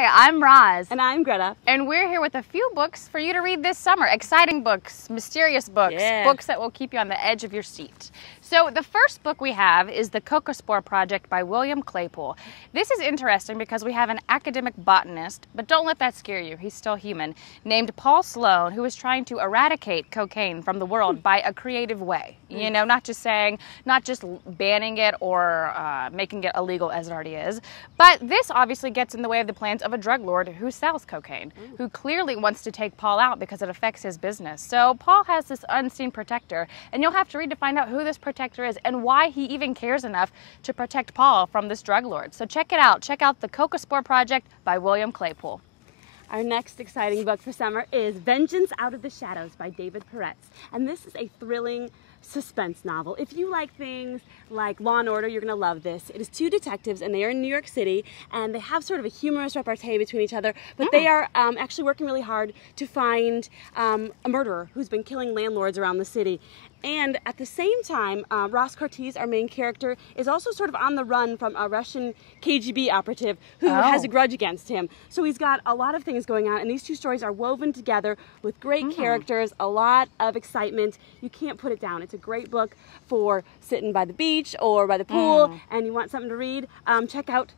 Hi, I'm Roz. And I'm Greta. And we're here with a few books for you to read this summer. Exciting books, mysterious books, books that will keep you on the edge of your seat. So the first book we have is The Cocaspore Project by William Claypool. This is interesting because we have an academic botanist, but don't let that scare you, he's still human, named Paul Sloan, who is trying to eradicate cocaine from the world by a creative way. You know, not just banning it or making it illegal as it already is, but this obviously gets in the way of the plans of a drug lord who sells cocaine, who clearly wants to take Paul out because it affects his business. So Paul has this unseen protector, and you'll have to read to find out who this protector is and why he even cares enough to protect Paul from this drug lord. So check it out. Check out The Cocaspore Project by William Claypool. Our next exciting book for summer is Vengeance Out of the Shadows by David Peretz. And this is a thrilling suspense novel. If you like things like Law and Order, you're going to love this. It is two detectives, and they are in New York City, and they have sort of a humorous repartee between each other, but they are actually working really hard to find a murderer who's been killing landlords around the city. And at the same time, Ross Cortez, our main character, is also sort of on the run from a Russian KGB operative who has a grudge against him. So he's got a lot of things going on, and these two stories are woven together with great characters, a lot of excitement. You can't put it down. It's a great book for sitting by the beach or by the pool, and you want something to read. Check out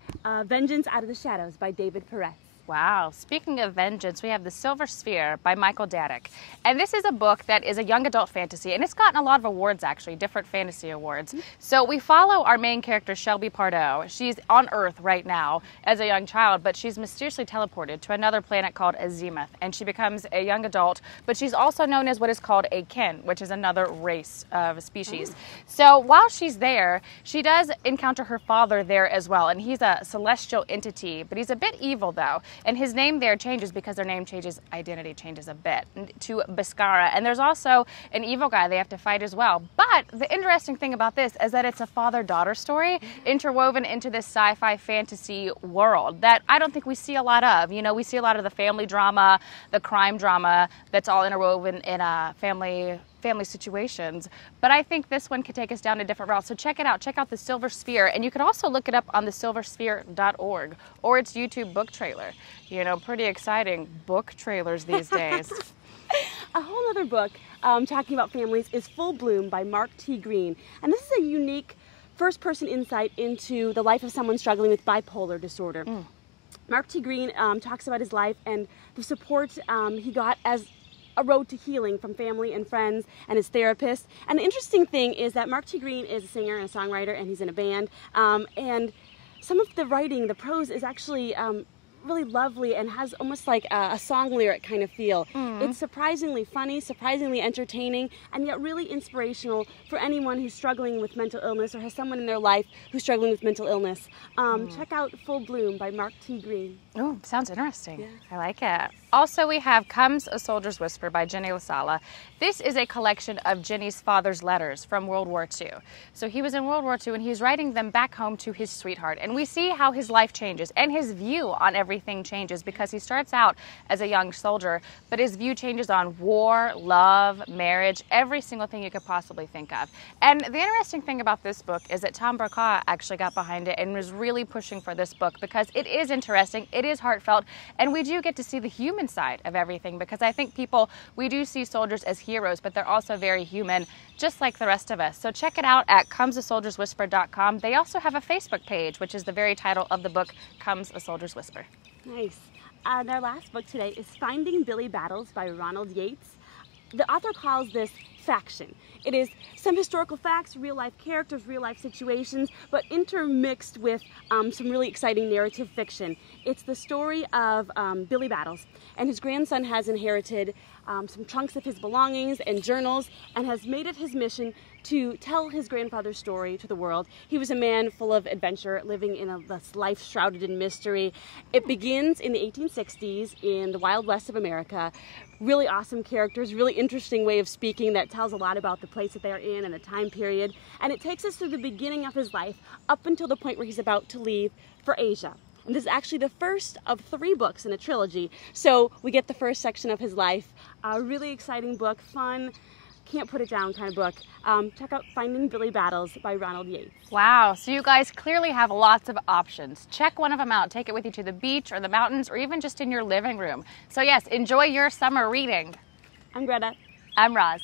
Vengeance Out of the Shadows by David Peretz. Wow. Speaking of vengeance, we have The Silver Sphere by Michael Dadich. And this is a book that is a young adult fantasy, and it's gotten a lot of awards, actually, different fantasy awards. So we follow our main character, Shelby Pardo. She's on Earth right now as a young child, but she's mysteriously teleported to another planet called Azimuth, and she becomes a young adult, but she's also known as what is called a kin, which is another race of species. So while she's there, she does encounter her father there as well, and he's a celestial entity, but he's a bit evil, though. And his name there changes because their name changes, identity changes a bit, to Bhaskara. And there's also an evil guy they have to fight as well. But the interesting thing about this is that it's a father-daughter story interwoven into this sci-fi fantasy world that I don't think we see a lot of. You know, we see a lot of the family drama, the crime drama that's all interwoven in a family situations, but I think this one could take us down a different route. So check it out. Check out The Silver Sphere, and you could also look it up on thesilversphere.org or its YouTube book trailer. You know, pretty exciting book trailers these days. A whole other book talking about families is Full Bloom by Mark T. Greene, and this is a unique first-person insight into the life of someone struggling with bipolar disorder. Mark T. Greene talks about his life and the support he got as a road to healing from family and friends and his therapist. And the interesting thing is that Mark T. Greene is a singer and a songwriter, and he's in a band. And some of the writing, the prose, is actually really lovely and has almost like a song lyric kind of feel. It's surprisingly funny, surprisingly entertaining, and yet really inspirational for anyone who's struggling with mental illness or has someone in their life who's struggling with mental illness. Check out Full Bloom by Mark T. Greene. Oh, sounds interesting. Yeah. I like it. Also, we have Comes a Soldier's Whisper by Jenny Sala. This is a collection of Jenny's father's letters from World War II. So he was in World War II, and he's writing them back home to his sweetheart. And we see how his life changes and his view on everything changes, because he starts out as a young soldier, but his view changes on war, love, marriage, every single thing you could possibly think of. And the interesting thing about this book is that Tom Brokaw actually got behind it and was really pushing for this book because it is interesting, it is heartfelt, and we do get to see the human side of everything, because I think we do see soldiers as heroes, but they're also very human, just like the rest of us. So check it out at comesasoldierswhisper.com. They also have a Facebook page, which is the very title of the book, Comes a Soldier's Whisper. Nice. And our last book today is Finding Billy Battles by Ronald Yates. The author calls this faction. It is some historical facts, real-life characters, real-life situations, but intermixed with some really exciting narrative fiction. It's the story of Billy Battles, and his grandson has inherited some chunks of his belongings and journals and has made it his mission to tell his grandfather's story to the world. He was a man full of adventure, living in a life shrouded in mystery. It begins in the 1860s in the Wild West of America. Really awesome characters, really interesting way of speaking that tells a lot about the place that they're in and the time period. And it takes us through the beginning of his life up until the point where he's about to leave for Asia. And this is actually the first of 3 books in a trilogy. So we get the first section of his life. A really exciting book, fun, can't put it down kind of book. Check out Finding Billy Battles by Ronald Yates. Wow, so you guys clearly have lots of options. Check one of them out. Take it with you to the beach or the mountains or even just in your living room. So yes, enjoy your summer reading. I'm Greta. I'm Roz.